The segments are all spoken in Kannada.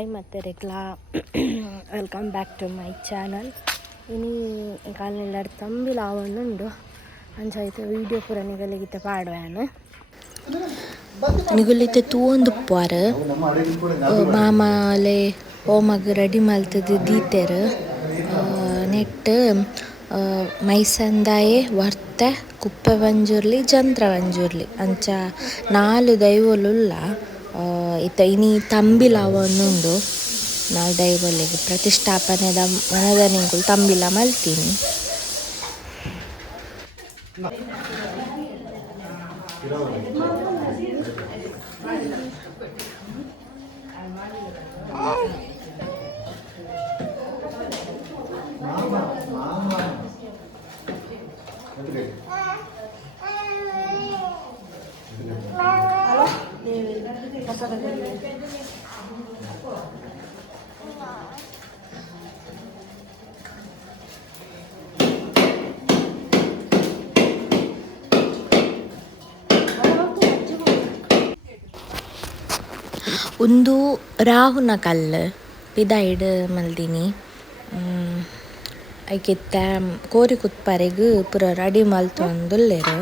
ಹಾಯ್ ಮತ್ತೆ ರೆಗ್ಲಾ welcome back to my channel. ಇನಿ ಕಾಲಿನೆಲ್ಲ ತಂಬಿಲ ಆವೊಂದುಂಡು ಅಂಚಾಯ್ತು ವೀಡಿಯೋ ಪೂರ ನಿಗಲಿಗಿತ್ತೆ ಪಾಡ್ವಾನು ನಿಗುಲಿತ್ತೆ ತೂವೊಂದುಪ್ಪಾರ್ ಮಾಮಾಲೆ ಓಮಗ್ ರೆಡಿ ಮಲ್ತದು ದೀತೆರ್ ನೆಟ್ ಮೈಸಂದಾಯೆ ವರ್ತೆ ಕುಪ್ಪೆ ಒಂಜೂರ್ಲಿ ಜಂತ್ರ ಒಂಜೂರ್ಲಿ ಅಂಚ 4 ದೈವೊಲುಲ್ಲ ಇತ್ತ ಇನಿ ತಂಬಿಲ ಆವೊಂದುಂಡು 4 ದೈವೊಲೆಗ್ ಪ್ರತಿಷ್ಠಾಪನೆದ ಮನದನಿಂಕುಲು ತಂಬಿಲ ಮಲ್ತೀನಿ. ಉಂದು ರಾಹುನ ಕಲ್ಲು ಪಿದಾಯ್ಡ್ ಮಲ್ದಿನಿ. ಐಕೆತ್ತ ಕೋರಿ ಕುತ್ಪರೆಗ್ ಪೂರ ರೆಡಿ ಮಲ್ತೊಂದುಲ್ಲೆರ್.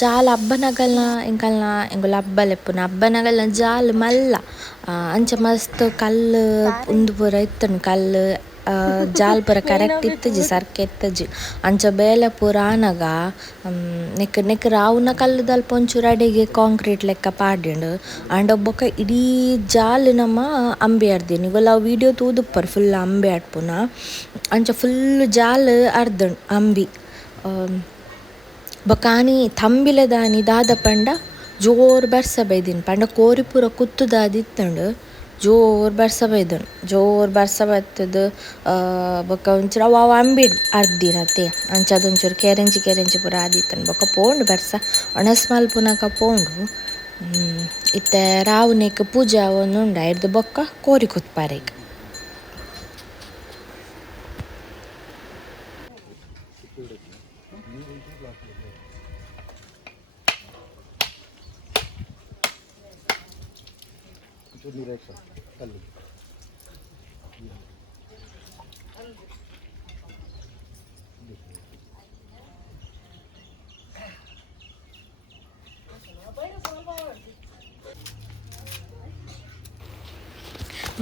ಜಾಲ್ ಹಬ್ಬನಗಲ್ನ ಎಂಕಲ್ನ ಎಂಗುಲ ಹಬ್ಬಲೆಪ್ಪುನ ಹಬ್ಬನಗಲ್ನ ಜಾಲ್ ಮಲ್ಲ ಅಂಚ ಮಸ್ತ್ ಕಲ್ಲು ಉಂದು ಪೂರ ಇತ್ತುಂಡು ಕಲ್ಲು ಜಾಲ್ ಪೂರ ಕರೆಕ್ಟ್ ಇತ್ತಜಿ ಸರ್ಕೆ ಇತ್ತಜಿ ಅಂಚ ಬೇಲೆ ಪೂರ ಆನಗ ನೆಕ್ ರಾವುನ ಕಲ್ಲುದ ಅಲ್ಪ ಒಂಚೂರು ಅಡೆಗೆ ಕಾಂಕ್ರೀಟ್ ಲೆಕ್ಕ ಪಾಡ್ಯಂಡು ಆಂಡ ಬೊಕ ಇಡೀ ಜಾಲ್ ನಮ ಅಂಬೆ ಅರ್ದಿನಿ ಇವುಲ ವೀಡಿಯೋ ತೂದುಪ್ಪರ್ ಫುಲ್ ಅಂಬೆ ಆಡ್ಪುನ ಅಂಚ ಫುಲ್ ಜಾಲ್ ಅರ್ದನ್ ಅಂಬಿ ಬೊಕಾನಿ ತಂಬಿಲದಾನಿ ದಾದ ಪಂಡ ಜೋರು ಬರ್ಸ ಬೈದಿನಿ ಪಂಡ ಕೋರಿ ಪೂರ ಕುತ್ತುದಾದಿತ್ತಂಡು ಜೋರು ಬರ್ಸ ಬೈದನು ಜೋರು ಬರ್ಸ ಬತ್ತದು ಬೊಕ ಒಂಚೂರು ಅವು ಅಂಬಿ ಅರ್ದಿನತೆ ಅಂಚ ಅದೊಂಚೂರು ಕೆರೆಂಚಿ ಪೂರ ಆದಿತ್ತಂಡು ಬೊಕ ಪೋಂಡು ಬರ್ಸ ಒಣಸ್ ಮಲ್ಪುನಕ ಪೋಂಡು ಇತ್ತೆ ರಾವುನೆಕ್ ಪೂಜೆ ಆವೊಂದುಂಡು ಐರ್ದು ಬೊಕ್ಕ ಕೋರಿ ಕುತ್ಪಾರೆಗ್.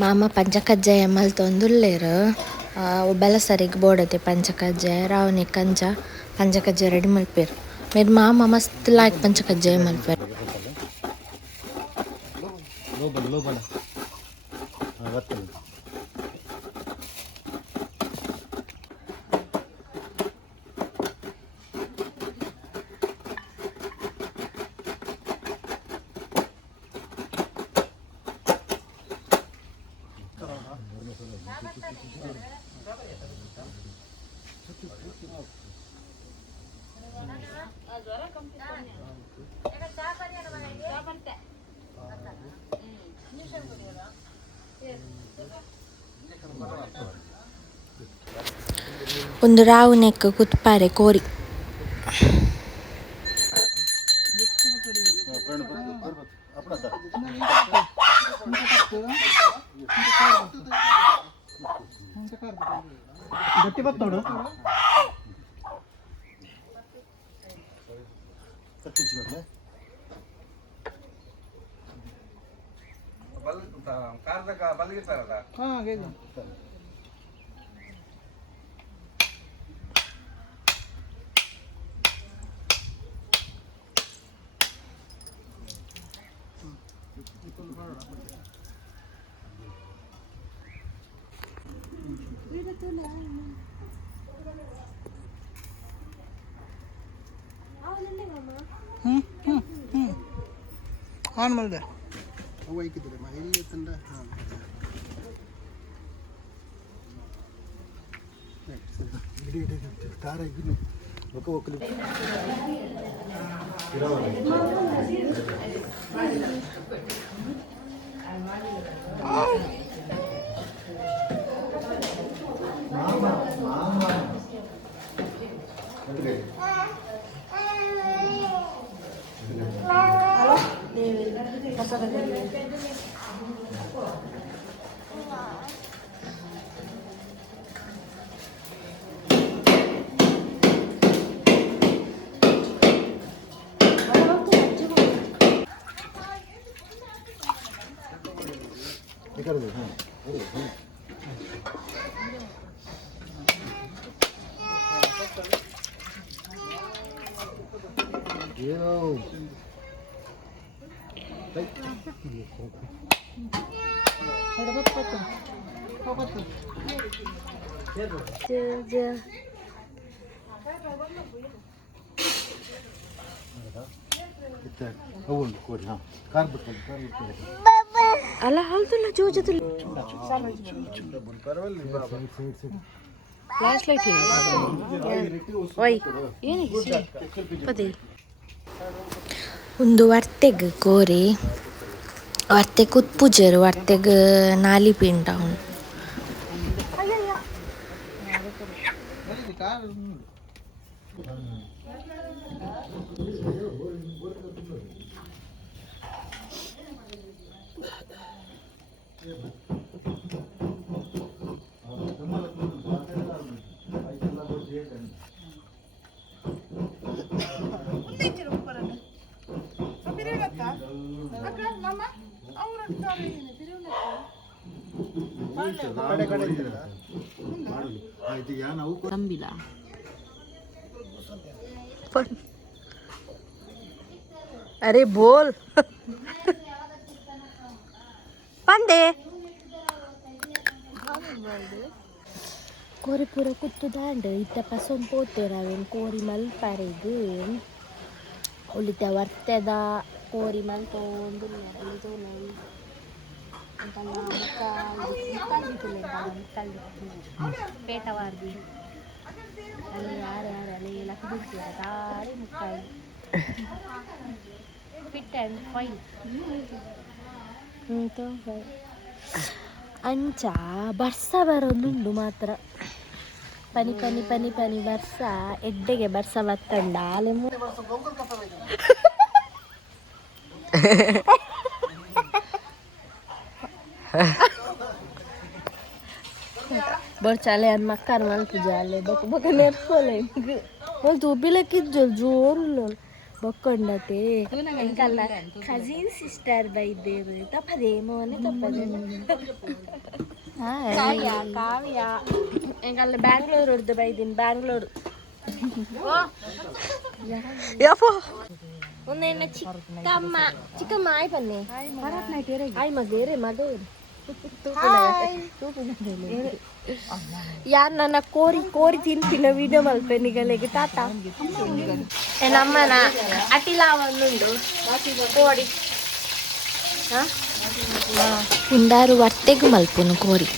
ಮಾಮ ಪಂಚಕಜ್ಜಾಯ ಮಲ್ತೊಂದುಲ್ಲೆರ್ ಬೆಲಸರಿಗ್ ಬೋಡತೆ ಪಂಚಕಜ್ಜಾಯ ರಾವುನೆಕ್ ಅಂಚ ಪಂಚಕಜ್ಜಾಯ ರೆಡಿ ಮಲ್ಪೆರ್ ಮೇರ್ ಮಾಮ ಮಸ್ತ್ ಲಾಯ್ಕ್ ಪಂಚಕಜ್ಜಾಯ ಮಲ್ಪೆರ್. ಒಂದು ರಾವುನೆಕ್ ಕುತ್ಪಾರೆ ಕೋರಿ ಆನ್ ಮಾಡಿದೆ ಅವು ಐಕಿದ್ರೆ ಇಲ್ಲಿ ತಂದ ಇಡಿ ತಾರ ಇನ್ನು ಒಕ್ಕ ಒಕ್ಕಲಿ ಅಲ್ಲ ಹಲ್ದಲ್ಲ ಜೋಜದಲ್ಲಿ ಫ್ಲಾಶ್ ಲೈಟ್ ಒಂದು ವರ್ತೆಗ್ ಕೋರಿ ವರ್ತೆ ಕುತ್ಪುಜರು ವರ್ತೆಗ್ ನಾಲಿ ಪಿಂಡ ಉಂಡು ತಂಬಿಲ ಅರೆ ಬೋಲ್ ಪಂದೆ ಕೋರಿ ಪೂರ ಕುತ್ತು ದಾಂಡ ಇತ್ತ ಪಸೊಂ ಪೋತೆರಾವೆನ್ ಕೋರಿ ಮಲ್ಪರೆಗ್ ಉಳಿತ ವರ್ತದ ಕೋರಿ ಮಲ್ಪೊಂದು ಪೇಟವಾರ್ದಿ ಅಲ್ಲಿ ಯಾರು ಅಲ್ಲಿ ಲಕ್ಷ್ಮೀ ತಾಳಿ ಮುಕ್ಕಾಯಿ ಫಿಟ್ ಆ್ಯಂಡ್ ಫೈನ್ ಅಂಚ ಬರ್ಸ ಬರೋದುಂಡು ಮಾತ್ರ ಪನಿ ಪನಿ ಪನಿ ಪನಿ ಬರ್ಸ ಎಡ್ಡೆಗೆ ಬರ್ಸ ಬತ್ತಂಡ ಅಲೆ ಬರ್ಚಾಲೆ ಅನ್ ಮಕ್ಕಾರ ಮಲ್ಪು ಜಾಲೆ ಬೊಕ್ಕ ಬೊಕ್ಕ ನೆರ್ಪೋಲೆ ಒಂದು ಉಬ್ಬಿಲಕ್ಕಿದ್ದು ಜೋರು ಬೊಕ್ಕೊಂಡತೆ ಎಂಕಲ್ಲ ಕಸಿನ್ ಸಿಸ್ಟರ್ ಬೈದ್ದೇವೆ ತಪ್ಪದೆ ಮೋನೆ ತಪ್ಪದೆ ಕಾವ್ಯ ಕಾವ್ಯ ಎಂಕಲ್ಲ ಬ್ಯಾಂಗ್ಳೂರು ಹೊಡ್ದು ಬೈದೀನಿ ಬ್ಯಾಂಗ್ಳೂರು ಒಂದೇನ ಚಿಕ್ಕಮ್ಮ ಆಯ್ ಬನ್ನಿ ಆಯ್ ಮಗೇರೆ ಮಗೇರೆ ಯಾರು ನನ್ನ ಕೋರಿ ಕೋರಿ ತಿಂತಿನ ವಿಡಿಯೋ ಮಲ್ಪೆನಿಗಳಿಗೆ ತಾತ ನಮ್ಮನ ಅಟಿಲ ಒಂದುಂಡು ಕೋಡಿ ಉಂಡಾರು ಹೊಟ್ಟೆಗೂ ಮಲ್ಪುನು ಕೋರಿ